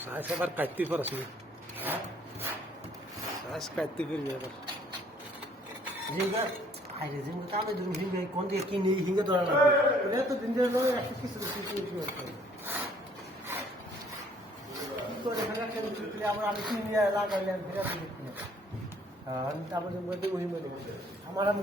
size আবার কাটতে পারস না সাইজ কাটতে পারবি আবার ঝিঙ্গা আরে ঝিঙ্গা কামে ধরুন ঝিঙ্গা কোন দিকে কিনে ঝিঙ্গা ধরা লাগবে এটা তো দিন দিন নয় একশো কিছু কিছু কিছু কি করে ভাঙা কেন চুপলে আবার আমি কিনে লাগাইলে আমি ফেরা দিই ওই আমার আমি